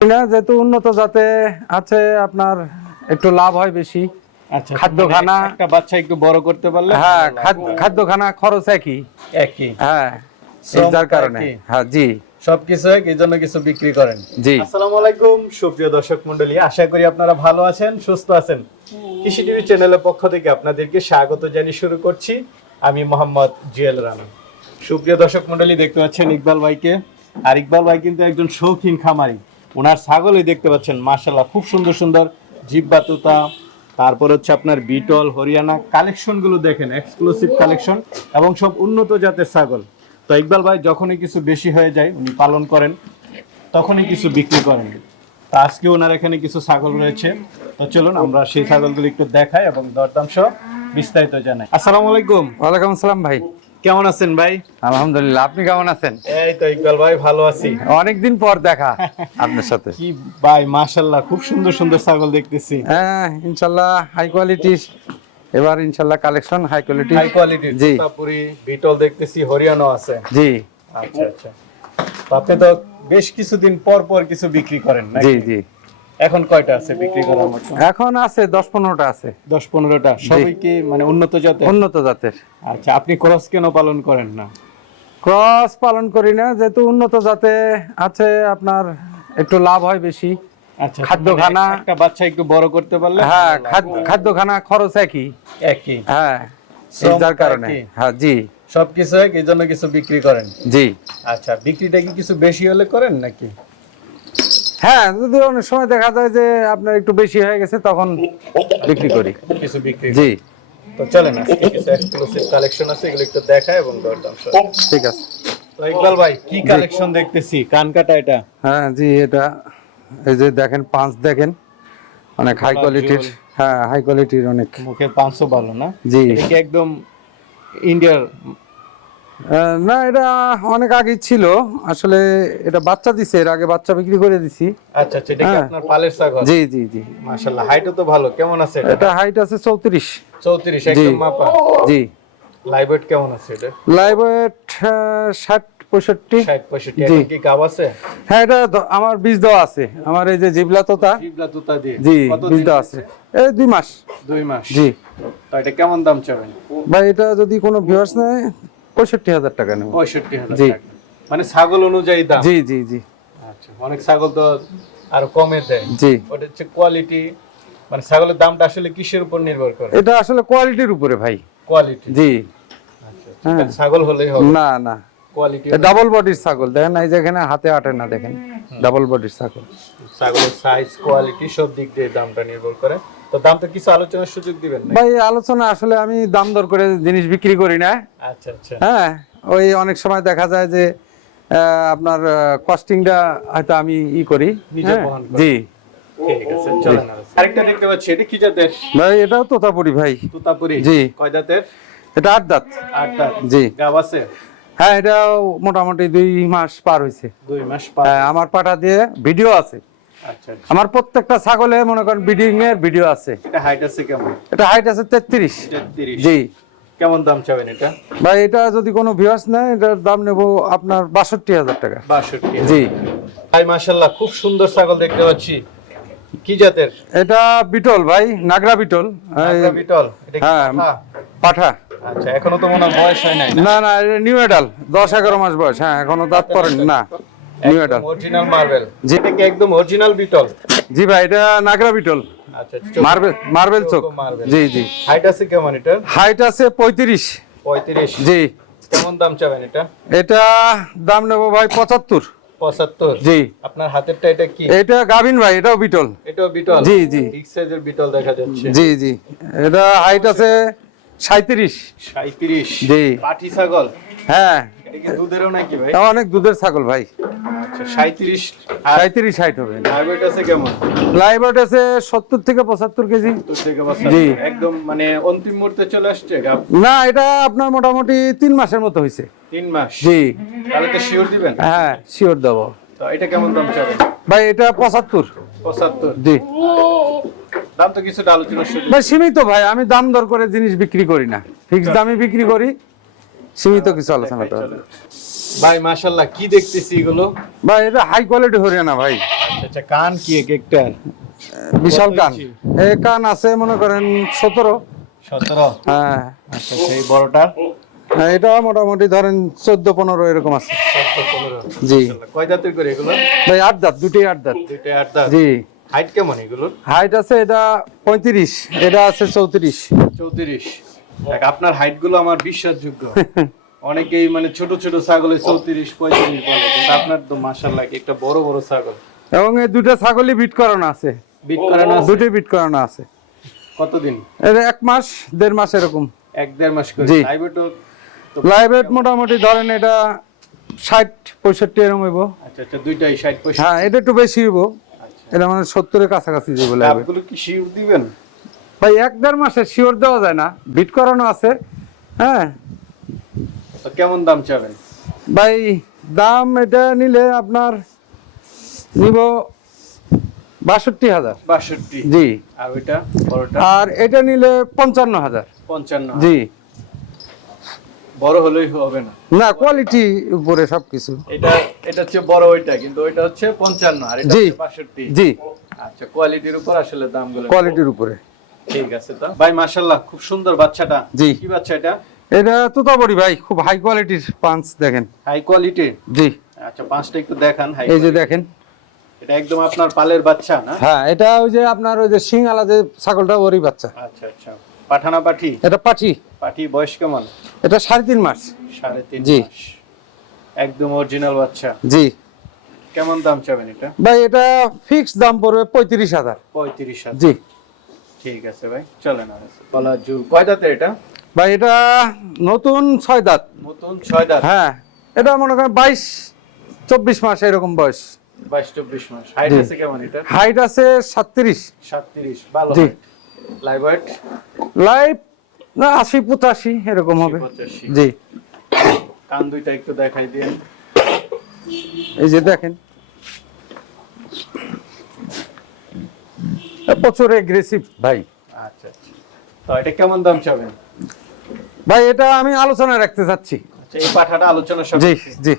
না যেহেতু উন্নত জাতে আছে আপনার একটু লাভ হয় বেশি। আচ্ছা খাদ্যখানা- একটা বাচ্চা একটু বড় করতে পারলে হ্যাঁ। খাদ্যখানা খরচ একই। একই। হ্যাঁ যার কারণে। হ্যাঁ জি। সবকিছু এক এই জন্য কিছু বিক্রি করেন। জি। আসসালামু আলাইকুম সুপ্রিয় দর্শক মন্ডলী আশা করি আপনারা ভালো আছেন সুস্থ আছেন। কৃষি টিভি চ্যানেলের পক্ষ থেকে আপনাদেরকে স্বাগত জানিয়ে শুরু করছি। আমি মোহাম্মদ জিএল রানা। সুপ্রিয় দর্শক মন্ডলী দেখতে পাচ্ছেন ইকবাল ভাইকে। আর ইকবাল ভাই কিন্তু একজন শৌখিন খামারি। ওনার ছাগলই দেখতে পাচ্ছেন মাশাল্লাহ খুব সুন্দর সুন্দর জিব্বা তুতা। তারপর হচ্ছে আপনার বিটল, হরিয়ানা কালেকশনগুলো দেখেন এক্সক্লুসিভ কালেকশন এবং সব উন্নত জাতের ছাগল। তো ইকবাল ভাই, যখনই কিছু বেশি হয়ে যায়, উনি পালন করেন, তখনই কিছু বিক্রি করেন। তো আজকে ওনার এখানে কিছু ছাগল রয়েছে। তো চলুন, আমরা সেই ছাগলগুলো একটু দেখাই এবং দরদাম সহ বিস্তারিত জানাই। আসসালামু আলাইকুম। ওয়ালাইকুম আসসালাম ভাই। কেমন আছেন ভাই? আলহামদুলিল্লাহ আপনি কেমন আছেন? এই তো ইকবাল ভাই ভালো আছি। অনেকদিন পর দেখা আপনার সাথে। কি ভাই মাশাল্লাহ খুব সুন্দর সুন্দর ছাগল দেখতেছি। হ্যাঁ ইনশাল্লাহ হাই কোয়ালিটি এবার ইনশাল্লাহ কালেকশন হাই কোয়ালিটি হাই কোয়ালিটির জি। তোতাপুরি বিটল দেখতেছি হরিয়ানা আছে। জি। আচ্ছা আচ্ছা। আপনি তো বেশ কিছুদিন পর পর কিছু বিক্রি করেন নাকি? জি জি। এখন কয়টা আছে বিক্রি করার মতো? এখন আছে দশ পনেরোটা আছে। দশ পনেরোটা। সবই কি মানে উন্নত জাতের? উন্নত জাতের। আচ্ছা আপনি ক্রস কেন পালন করেন না? ক্রস পালন করি না যেহেতু উন্নত জাতে আছে আপনার একটু লাভ হয় বেশি। আচ্ছা খাদ্যখানা- মানে একটা বাচ্চা একটু বড় করতে পারলে? হ্যাঁ খাদ্যখানা খরচ একই। একই। হ্যাঁ যার কারণে। হ্যাঁ জি। সবকিছু এক এই জন্য কিছু বিক্রি করেন? জি। আচ্ছা বিক্রিটা কি কিছু বেশি হলে করেন নাকি? হ্যাঁ যদি অনেক সময় দেখা যায় যে আপনার একটু বেশি হয়ে গেছে তখন বিক্রি করি। কিছু বিক্রি জি। তো চলেন এক্সক্লুসিভ কালেকশন আছে এগুলো একটু দেখায় এবং দরদাম ঠিক আছে। তো ইকবাল ভাই কি কালেকশন দেখতেছি? কান কাটা এটা? হ্যাঁ জি এটা। এই যে দেখেন পাঁচ দেখেন অনেক হাই কোয়ালিটির হ্যাঁ হাই কোয়ালিটির অনেক। মুখের পাঁচশো ভালো না? জি। একদম ইন্ডিয়ার না এটা অনেক আগে ছিল। আসলে এটা বাচ্চা দিছে এর আগে বাচ্চা বিক্রি করে দিছি। আচ্ছা আচ্ছা এটা হ্যাঁ। আপনার পালের ছাগল? জি জি জি। মাশাআল্লাহ হাইটও তো ভালো কেমন আছে এটা? এটা হাইট আছে চৌত্রিশ। 34 একদম মাপা। জি। লাইভ ওয়েট কেমন আছে এটা? লাইভ ওয়েট ষাট পঁয়ষট্টি। 60 65 জি। কি গাব আছে? হ্যাঁ এটা আমার বীজ দেওয়া আছে। আমার এই যে জিবলা তোতা। জিবলা তুতা দিয়ে। জি বীজ দেওয়া আছে। এই দুই মাস। দুই মাস। জি। তো এটা কেমন দাম চাবেন? ভাই এটা যদি কোনো ভিউয়ার্স নেয় পঁয়ষট্টি হাজার টাকা নেব। পঁয়ষট্টি হাজার। টাকা। মানে ছাগল অনুযায়ী দাম? জি জি জি। আচ্ছা অনেক ছাগল তো আরও কমে দেয়। জি। ওটা হচ্ছে কোয়ালিটি মানে ছাগলের দামটা আসলে কিসের উপর নির্ভর করে? এটা আসলে কোয়ালিটির উপরে ভাই। কোয়ালিটি জি। আচ্ছা। ছাগল হলেই হবে। না না। কোয়ালিটি ডাবল বডির ছাগল। দেখেন এই যেখানে হাতে আটে না দেখেন। ডাবল বডির ছাগল। ছাগলের সাইজ কোয়ালিটি সব দিক দিয়ে দামটা নির্ভর করে। তো দামটা কিছু আলোচনার সুযোগ দিবেন না। ভাই আলোচনা আসলে আমি দাম দর করে জিনিস বিক্রি করি না। আচ্ছা আচ্ছা। হ্যাঁ ওই অনেক সময় দেখা যায় যে আপনার কস্টিংটা হয়তো আমি ই করি। হ্যাঁ। জি। ঠিক আছে চলেন আর। আরেকটা দেখতে পাচ্ছি এটা কি জাতের? ভাই এটাও তোতাপুরি ভাই। তুতাপুরি। জি। কয় জাতের? এটা আট দাঁত। আট দাঁত। জি। গাব আছে? হ্যাঁ মোটামুটি দুই মাস পার হয়েছে দুই মাস পার। হ্যাঁ, আমার পাটা দিয়ে ভিডিও আছে। আমার প্রত্যেকটা ছাগলে মনে করেন ব্রিডিং এর ভিডিও আছে। এটা হাইট আছে কেমন? এটা হাইট আছে তেত্রিশ। তেত্রিশ। জি। কেমন দাম চাবেন এটা? ভাই এটা যদি কোনো ভিউয়ার্স নেয় এটার দাম নেব আপনার বাষট্টি হাজার টাকা। বাষট্টি জি। ভাই মাশাল্লাহ খুব সুন্দর ছাগল দেখতে পাচ্ছি। কি জাতের? এটা বিটল ভাই নাগরা বিটল। নাগরা বিটল। এটা হ্যাঁ পাঠা? আচ্ছা এখনও তো মনে বয়স হয় নাই না? না এটা নিউ এডাল দশ এগারো মাস বয়স। হ্যাঁ এখনও দাঁত পড়েন না। নিউ এডাল অরিজিনাল মার্বেল। এটা কি একদম অরিজিনাল বিটল জি ভাই এটা নাগরা বিটল আচ্ছা মার্বেল মার্বেল চোখ জি জি। হাইট আছে কেমন এটা? হাইট আছে পঁয়ত্রিশ। পঁয়ত্রিশ। জি। কেমন দাম চাবেন এটা? এটা দাম নেব ভাই পঁচাত্তর। পঁচাত্তর। জি। আপনার হাতেরটা এটা কি? এটা গাভিন ভাই এটাও বিটল এটাও বিটল জি, জি। বিগ সাইজের বিটল দেখা যাচ্ছে। জি জি। এটা হাইট আছে সাঁত্রিশ সাঁত্রিশ জি। পাটি ছাগল? হ্যাঁ। অনেক দুধের ছাগল ভাই। আচ্ছা সাঁত্রিশ আর হবে। হাইব্রিড আছে কেমন? লাইভ আছে সত্তর থেকে পঁচাত্তর কেজি। তোর থেকে বস্তা জি। একদম মানে অন্তিম মুহূর্তে চলে আসছে না এটা আপনার মোটামুটি তিন মাসের মতো হয়েছে। তিন মাস? জি। তাহলে তো শিওর দিবেন? হ্যাঁ শিওর দেবো। তো এটা কেমন দাম ভাই এটা পঁচাত্তর। পঁচাত্তর। জি। দাম তো কিছুটা ভাই সীমিত ভাই আমি দাম দর করে জিনিস বিক্রি করি না। ফিক্স দামে বিক্রি করি। সীমিত কিছু আলোচনা করা ভাই মাশাল্লাহ কি দেখতেছি এগুলো? ভাই এটা হাই কোয়ালিটি হরিয়ানা ভাই। আচ্ছা কান কি এক একটা? বিশাল কান? এই কান আছে মনে করেন সতেরো। সতেরো? হ্যাঁ। আচ্ছা সেই বড়টা? হ্যাঁ, এটা মোটামুটি ধরেন চোদ্দ পনেরো এরকম আছে। চোদ্দ পনেরো। জি। কয় দাঁতের করে এগুলো? ভাই আট দাঁত দুটোই আট দাঁত। দুইটা আট দাঁত? জি। হাইট কেমন এগুলোর? হাইট আছে এটা পঁয়ত্রিশ এটা আছে চৌত্রিশ। চৌত্রিশ। দেখ আপনার হাইটগুলো আমার বিশ্বাসযোগ্য। অনেকেই মানে ছোট ছোট ছাগলে চৌত্রিশ পঁয়ত্রিশ বলে কিন্তু আপনার তো মাসাল্লাহ একটা বড় বড় ছাগল। এবং এই দুটো ছাগলই বিট করানো আছে। বিট করানো দুটোই বিট করানো আছে। কতদিন? এক মাস দেড় মাস এরকম। এক দেড় মাস করে। লাইভেটও তো মোটামুটি ধরেন এটা ষাট পঁয়ষট্টি এরকম হইব। আচ্ছা আচ্ছা দুইটাই ষাট পয়সা হ্যাঁ এটা একটু বেশি হইব। আচ্ছা। এটা মানে সত্তরের কাছাকাছি যাব আপগুলো কি শিউর দিবেন? ভাই এক দেড় মাসে শিওর দেওয়া যায় না। বিট করানো আছে। হ্যাঁ। কেমন দাম চাবেন? ভাই দাম এটা নিলে আপনার নিব বাষট্টি হাজার। বাষট্টি। জি। আর ওইটা বড়টা? আর এটা নিলে পঞ্চান্ন হাজার। পঞ্চান্ন। জি। বড় হলেই হবে না। না কোয়ালিটি উপরে সবকিছু। এটা এটা হচ্ছে বড় ওইটা কিন্তু ওইটা হচ্ছে পঞ্চান্ন আর এটা। হচ্ছে বাষট্টি। জি। আচ্ছা কোয়ালিটির উপর আসলে দামগুলো কোয়ালিটির উপরে। ঠিক আছে তো? ভাই মাশাল্লাহ খুব সুন্দর বাচ্চাটা। জি। কি বাচ্চা এটা? এটা তোতাবড়ি ভাই খুব হাই কোয়ালিটির পাঞ্চ দেখেন। হাই কোয়ালিটির জি। আচ্ছা পাঁচটা একটু দেখান হাই এই যে দেখেন। এটা একদম আপনার পালের বাচ্চা না? হ্যাঁ এটা ওই যে আপনার ওই যে সিংহালা যে ছাগলটা ওরই বাচ্চা। আচ্ছা আচ্ছা। পাঠানা পাঠি? এটা পাঠি। পাঠি বয়স কেমন? এটা সাড়ে তিন মাস। সাড়ে তিন জি। একদম অরিজিনাল বাচ্চা। জি। কেমন দাম চাবেন এটা? ভাই এটা ফিক্স দাম পড়বে পঁয়ত্রিশ হাজার। পঁয়ত্রিশ হাজার। জি। ঠিক আছে ভাই চলেন আর কলা জু কয় দাঁতের এটা? ভাই এটা নতুন ছয় দাঁত। নতুন ছয় দাঁত? হ্যাঁ এটা মনে করেন বাইশ চব্বিশ মাস এরকম বয়স। বাইশ চব্বিশ মাস। হাইট আছে কেমন এটা হাইট আছে সাতত্রিশ। সাতত্রিশ ভালো জি। লাইভ ওয়েট লাইফ না আশি পঁচাশি এরকম হবে। জি। কান দুইটা একটু দেখাই দিন। এই যে দেখেন। প্রচুর এগ্রেসিভ ভাই। আচ্ছা আচ্ছা। তো এটা কেমন দাম চাবেন? ভাই এটা আমি আলোচনায় রাখতে চাচ্ছি। আচ্ছা এই পাঠাটা আলোচনা সব জি জি।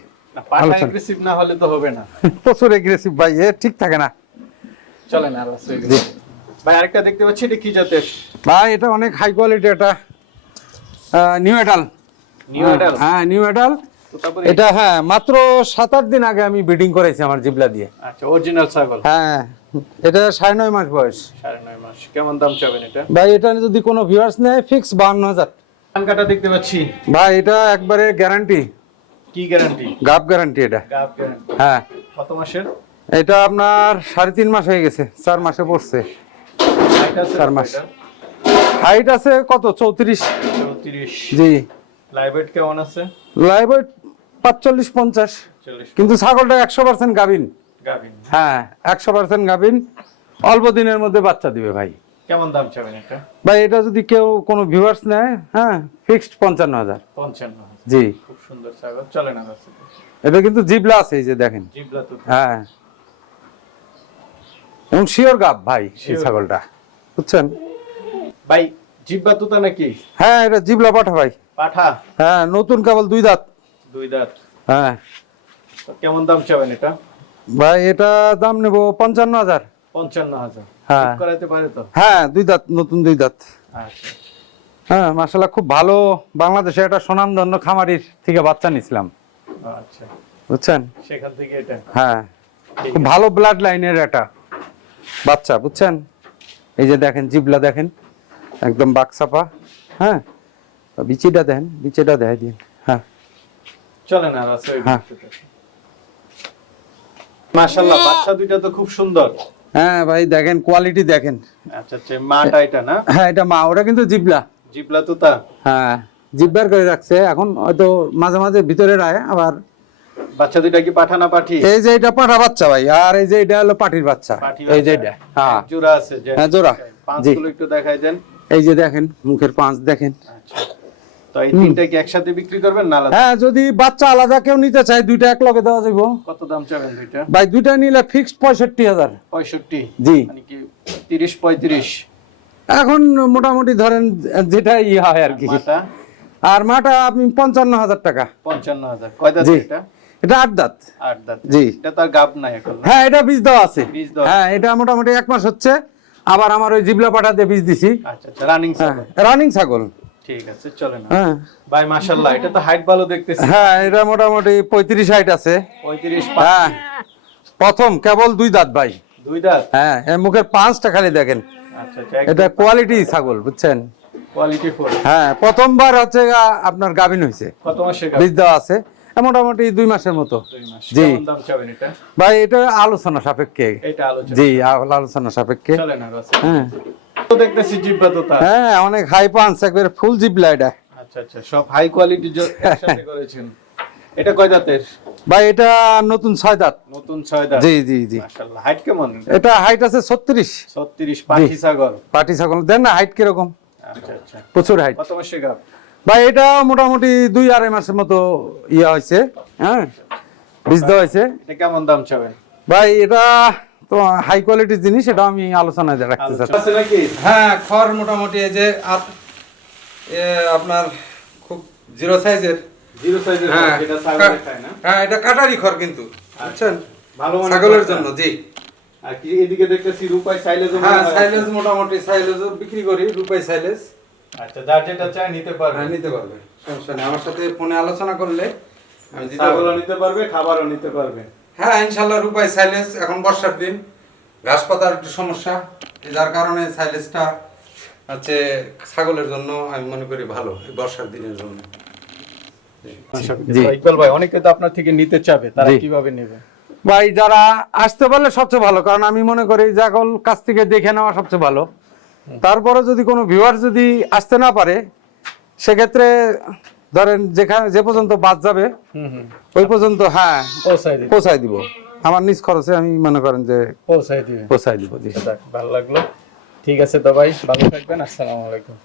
পাঠা এগ্রেসিভ না হলে তো হবে না। প্রচুর এগ্রেসিভ ভাই এ ঠিক থাকে না। চলেন আর এগুলো। ভাই আরেকটা দেখতে পাচ্ছি এটা কি জাতের? ভাই এটা অনেক হাই কোয়ালিটি এটা নিউ এডাল নিউ এডাল হ্যাঁ নিউ এডাল এটা হ্যাঁ মাত্র সাত আট দিন আগে আমি ব্রিডিং করেছি আমার জিবলা দিয়ে। আচ্ছা অরিজিনাল ছাগল? হ্যাঁ এটা সাড়ে নয় মাস বয়স। সাড়ে নয় মাস। কেমন দাম চাবেন এটা? ভাই এটা যদি কোনো ভিউয়ার্স নেয় ফিক্স বাহান্ন হাজার। কাটা দেখতে পাচ্ছি। ভাই এটা একবারে গ্যারান্টি কি গ্যারান্টি গাপ গ্যারান্টি এটা। গাব গ্যারান্টি হ্যাঁ। কত মাসের? এটা আপনার সাড়ে তিন মাস হয়ে গেছে চার মাসে পড়ছে। চার মাস। হাইট আছে কত? চৌত্রিশ। চৌত্রিশ। জি। লাইভ ওয়েট কেমন আছে? লাইভ পাঁচচল্লিশ পঞ্চাশ। কিন্তু ছাগলটা একশো পার্সেন্ট গাভিন। হ্যাঁ একশো পার্সেন্ট গাভিন। অল্প দিনের মধ্যে বাচ্চা দিবে ভাই। কেমন দাম চাবেন এটা? ভাই এটা যদি কেউ কোনো ভিউয়ার্স নেয় হ্যাঁ ফিক্সড পঞ্চান্ন হাজার। পঞ্চান্ন জি। খুব সুন্দর ছাগল চলে না এটা কিন্তু জিবলা আছে এই যে দেখেন। জিবলা তো হ্যাঁ। শিওর গাব ভাই Sure. ছাগলটা। বুঝছেন? ভাই জিব্বা তুতা নাকি? হ্যাঁ এটা জিবলা পাঠা ভাই। পাঠা? হ্যাঁ নতুন কেবল দুই দাঁত। দুই দাঁত। হ্যাঁ। কেমন দাম চাবেন এটা? ভাই এটা দাম নেব পঞ্চান্ন হাজার। পঞ্চান্ন হাজার। হ্যাঁ। করাইতে পারে তো? হ্যাঁ দুই দাঁত নতুন দুই দাঁত। আচ্ছা। হ্যাঁ মাসাল্লাহ খুব ভালো বাংলাদেশে একটা সুনামধন্য খামারির থেকে বাচ্চা নিছিলাম। আচ্ছা। বুঝছেন? সেখান থেকে এটা? হ্যাঁ। খুব ভালো ব্লাড লাইনের একটা বাচ্চা বুঝছেন? এই যে দেখেন জিবলা দেখেন একদম বাকসাপা হ্যাঁ? বিচিটা দেন বিচিটা দেয় দিন। হ্যাঁ। চলে না আছে। মাশাআল্লাহ বাচ্চা দুইটা তো খুব সুন্দর। হ্যাঁ ভাই দেখেন কোয়ালিটি দেখেন। আচ্ছা আচ্ছা মাটা এটা না? হ্যাঁ এটা মা ওটা কিন্তু জিবলা। জিবলা তুতা? হ্যাঁ জিব্বার করে রাখছে। এখন হয়তো মাঝে মাঝে ভিতরে রায় আবার বাচ্চা দুইটা কি পাঠা না পাঠি? এই যে এটা পাঠা বাচ্চা ভাই আর এই যে এটা হলো পাটির বাচ্চা। এই যে এটা হ্যাঁ। জোড়া আছে হ্যাঁ, জোড়া। পাঁচগুলো একটু দেখাই দেন। এই যে দেখেন মুখের পাঁচ দেখেন। আচ্ছা। তো এই তিনটা কি একসাথে বিক্রি করবেন না আলাদা? হ্যাঁ যদি বাচ্চা আলাদা কেউ নিতে চায় দুইটা এক লগে দেওয়া যাব কত দাম চাবেন দুইটা? ভাই দুইটা নিলে ফিক্সড পঁয়ষট্টি হাজার। পঁয়ষট্টি। জি। মানে কি এখন মোটামুটি ধরেন যেটা ইয়ে হয় আর কি। মাটা? আর মাটা আপনি পঞ্চান্ন হাজার টাকা। পঞ্চান্ন হাজার। কয় দাঁত জি। এটা? এটা আট দাঁত। আট দাঁত। জি। এটা তো গাব নাই এখন হ্যাঁ এটা বীজ দেওয়া আছে। হ্যাঁ এটা মোটামুটি এক মাস হচ্ছে। আবার আমার ওই জিবলা পাঠাতে বীজ দিছি। আচ্ছা আচ্ছা রানিং হ্যাঁ রানিং ছাগল। ঠিক আছে চলে না। হ্যাঁ। ভাই মাশাআল্লাহ এটা তো হাইট ভালো দেখতেছি। হ্যাঁ এটা মোটামুটি হাইট আছে। হ্যাঁ। প্রথম কেবল দুই দাঁত ভাই। দুই দাঁত? হ্যাঁ মুখের পাঁচটা খালি দেখেন। আচ্ছা আচ্ছা এটা কোয়ালিটি ছাগল বুঝছেন? Quality full. হ্যাঁ প্রথমবার হচ্ছে আপনার গাভিন হয়েছে কত মাসের বীজ দেওয়া আছে। মোটামুটি দুই মাসের মতো। জি। ভাই এটা আলোচনা সাপেক্ষে। আলোচনা জি আলোচনা সাপেক্ষে। হ্যাঁ। দেখতেছি জিব্বা তো হ্যাঁ অনেক হাই পাঞ্চ একবারে ফুল জিবলা এটা আচ্ছা আচ্ছা সব হাই কোয়ালিটি একসাথে করেছেন। এটা কয় দাঁতের? ভাই এটা নতুন ছয় দাঁত। নতুন ছয় দাঁত? জি জি জি। মাশাআল্লাহ হাইট কেমন? এটা হাইট আছে ছত্রিশ। 36 পাখি ছাগল? পাটি ছাগল। দেন না হাইট কীরকম? আচ্ছা আচ্ছা। প্রচুর হাইট কত মাসের গাব? ভাই এটা মোটামুটি দুই আড়াই মাসের মতো ইয়ে হয়েছে। হ্যাঁ বীজ দেওয়া হয়েছে। এটা কেমন দাম চাবেন? ভাই এটা তো হাই কোয়ালিটির জিনিস এটা আমি আলোচনায় রাখতে চাচ্ছি আছে নাকি? হ্যাঁ খড় মোটামুটি এই যে আপনার খুব জিরো সাইজের জিরো সাইজের হ্যাঁ এটা ছাগল না? হ্যাঁ এটা কাটারি খড় কিন্তু বুঝছেন? ভালো মানের ছাগলের জন্য জি। আর কি এদিকে দেখতেছি রূপাই সাইলেজ হ্যাঁ সাইলেজ মোটামুটি সাইলেজ বিক্রি করি রূপাই সাইলেজ আচ্ছা যার যেটা চাই নিতে পারবে। হ্যাঁ নিতে পারবে সমস্যা নেই। আমার সাথে ফোনে আলোচনা করলে আমি দিতে ছাগলও পারব। নিতে পারবে খাবারও নিতে পারবে। হ্যাঁ ইনশাল্লাহ রূপাই সাইলেজ এখন বর্ষার দিন। ঘাস পাতার একটু সমস্যা যার কারণে সাইলেজটা হচ্ছে ছাগলের জন্য আমি মনে করি ভালো এই বর্ষার দিনের জন্য। ইকবাল ভাই অনেকে তো আপনার থেকে নিতে চাবে তারা কীভাবে নেবে? ভাই যারা আসতে পারলে সবচেয়ে ভালো কারণ আমি মনে করি জাগল কাছ থেকে দেখে নেওয়া সবচেয়ে ভালো। তারপরে যদি কোনো ভিউয়ার যদি আসতে না পারে সেক্ষেত্রে ধরেন যেখানে যে পর্যন্ত বাদ যাবে ওই পর্যন্ত হ্যাঁ পৌঁছাই পৌঁছায় দিব। আমার নিজ খরচে আমি মনে করেন যে পৌঁছাই দিব। পৌঁছায় দিব জি। ভালো লাগল। ঠিক আছে তো ভাই ভালো থাকবেন। আসসালামু আলাইকুম।